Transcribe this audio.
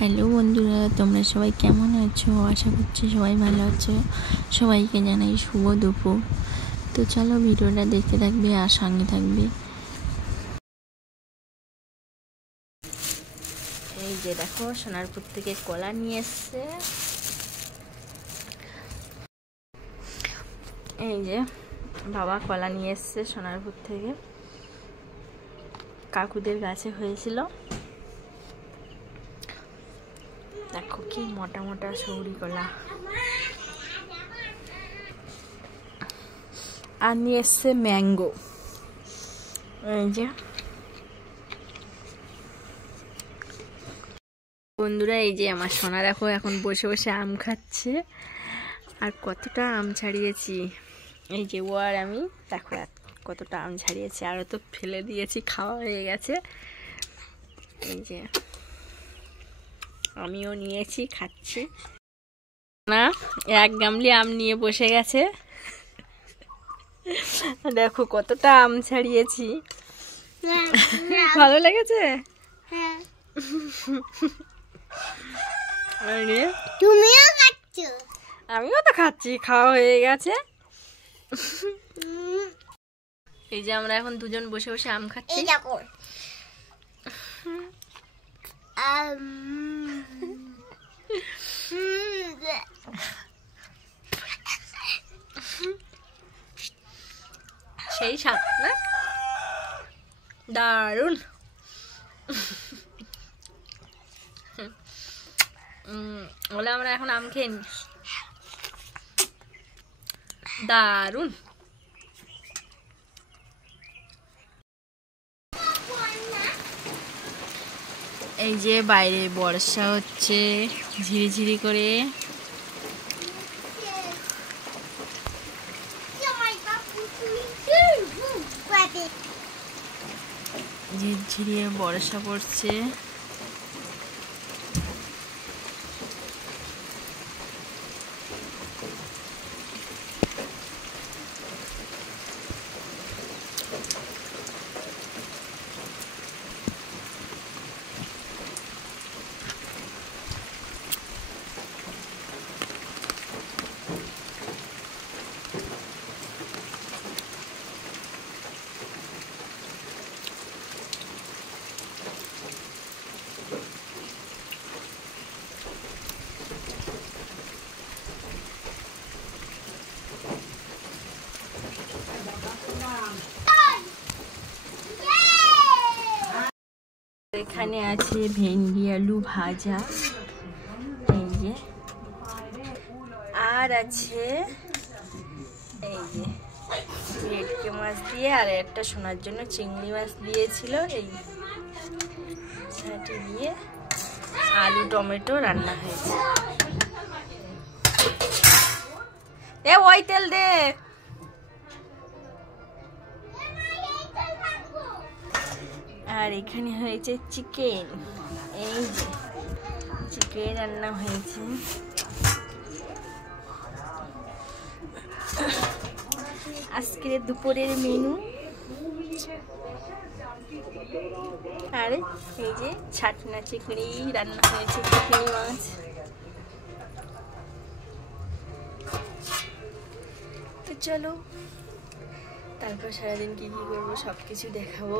Hello বন্ধুরা, তোমরা সবাই কেমন আছো? আশা করছি সবাই ভালো আছো। সবাইকে জানাই শুভ দুপুর। তো চলো ভিডিওটা দেখতে থাকবে আর সঙ্গে থাকবে। এই যে দেখো, সোনারপুর থেকে কলা নিয়ে এসছে। এই যে বাবা কলা নিয়ে এসছে সোনারপুর থেকে, কাকুদের গাছে হয়েছিল। দেখো কি মোটা মোটা সৌরি কলা। আর নিয়ে এসছে ম্যাঙ্গো। এই যে বন্ধুরা, এই যে আমার সোনা দেখো এখন বসে বসে আম খাচ্ছে। আর কতটা আম ছাড়িয়েছি, এই যে ও আর আমি দেখো কতটা আম ছাড়িয়েছি। আরও তো ফেলে দিয়েছি, খাওয়া হয়ে গেছে। এই যে আমিও নিয়েছি, খাচ্ছি না। এক গামলি আম নিয়ে বসে গেছে। দেখো কতটা আম ছাড়িয়েছি। ভালো লেগেছে? তুমিও খাচ্ছ? আমিও তো খাচ্ছি, খাওয়া হয়ে গেছে। এই যে আমরা এখন দুজন বসে বসে আম খাচ্ছি। সেই স্বাদ না? দারুণ। বলে আমরা এখন আম খেয়ে নি। দারুণ। এই যে বাইরে বর্ষা হচ্ছে ঝিরিঝিরি করে। ঝিরঝিরিয়ে বর্ষা পড়ছে। এখানে আছে ভেন্ডি আলু ভাজা, এই যে, আর আছে এই যে ভেটকি মাছ দিয়ে, আর একটা সোনার জন্য চিংড়ি মাছ দিয়েছিল, এই সাথে দিয়ে আলু টমেটো রান্না হয়েছে। এ ওই তেল দে। আর এখানে হয়েছে চিকেন, এই যে চিকেন রান্না হয়েছে। আজকের দুপুরের মেনু। আর এই যে ছাটনা চিংড়ি রান্না হয়েছে, চিংড়ি মাছ। তো চলো, তারপর সারাদিন কি কি করবো সবকিছু দেখাবো।